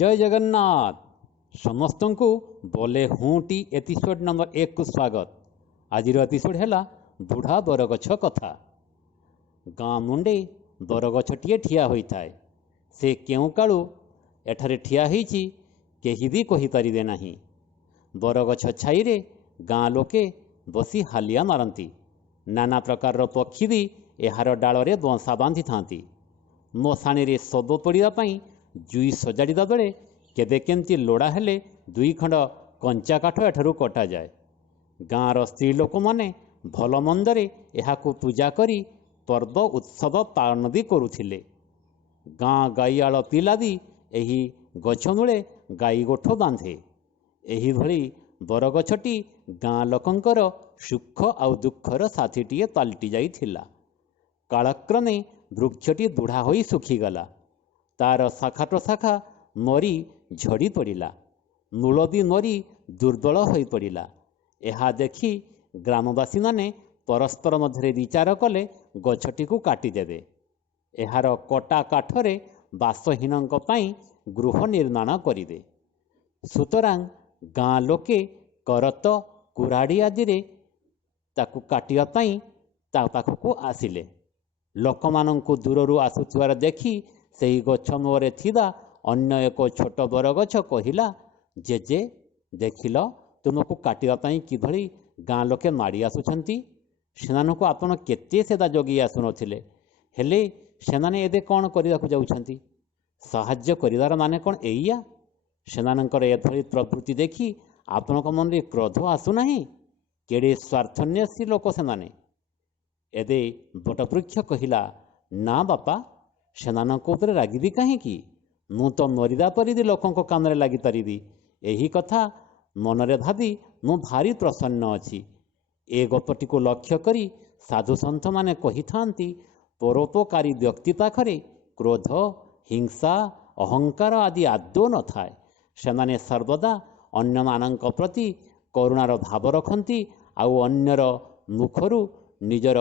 जय जगन्नाथ समस्त को बोले हुटी एपिसोड नंबर 1 को स्वागत। आज एपिसोड है बुढ़ा बरगछ कथा। गाँ मुंडे बरगछटिए ठिया होता है। से क्यों कालू एठारे ठिया होईची केही भी कहि परिबे नाही। बरगछ छाईरे गाँ लोके बसी हालिया मारती। नाना प्रकार पक्षी भी एहार डालरे बंसा बांधि थांती। मशाणी रे शब पड़ापी जुई सजाड़ा बेले केदे केमती लोड़ा हेले दुई खंड कंचा काठ एठारू कटा जाए। गाँर स्त्री लोक माने भल मंदरे एहाकू पूजा करी पर्व उत्सव पालन भी करुथिले। गाँ गाईआल पिला भी एही गछ मूले गाई गोठ बांधे। एही भली बरगछटी गाँ लोकंकर सुख आउ दुखर साथीटीए पाल्टी जाइथिला। कालक्रमे वृक्षटी बुढ़ा होई सुखीगला। तार शाखा प्रशाखा मरी झड़ी पड़ा। मूल भी मरी दुर्बल हो पड़ा। यह देखी ग्रामवासी माने परस्पर मध्य विचार कले गछटी को काटिदेवे। एहार कटा काठरे बासहीन गृह निर्माण करेंगे। सुतरां गाँ लोके करत कुराड़ी आदि ताकू काटियापाई ता पाखकू आसिले। लोकमानंकु दूररू आसुथिबार देखी सेही गछ मूरे थिबा अन्य एक छोट बरगछ कहिला, जेजे देखिल तुमको काटियापाई किभली गाँ लोके माड़ी आसुछंती। सेमानंकु आपण केते सेदा जगी आसुनथिले, हेले सेमाने एबे कोन करिबाकू जाउछंती? साहाय्य करिवार माने कोन एइया? सेमानंकर एभली प्रवृत्ति देखी आपनक मन रे क्रोध आसुनाही? केड़े स्वार्थन्वेषी लोक सेमाने। एदे बटवृक्ष कहिला, ना बापा सेमानक उपरे रागिबी काहींकी? मु तो मरिदा परिदी लोकंक कामरे लागि परिदी। एही कथा मनरे भाबी मु भारी प्रसन्न अछि। ए गपटी को लक्ष्य करी साधु सन्थ माने कहि थांती, परोपकारी व्यक्ति पाखरे क्रोध हिंसा अहंकार आदि आदौ न थाए। सेमाने सर्वदा अन्य मानक प्रति करुणार भाव रखती आउ अन्यर मुखरू निजर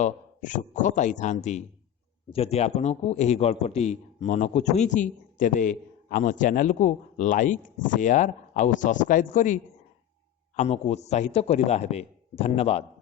सुख पाई थांती। जदि आपनकू एही गल्पटी मन को छुईची तेबे आम चैनल को लाइक शेयर आउ सब्सक्राइब करी आमको उत्साहित करवा हेबे। धन्यवाद।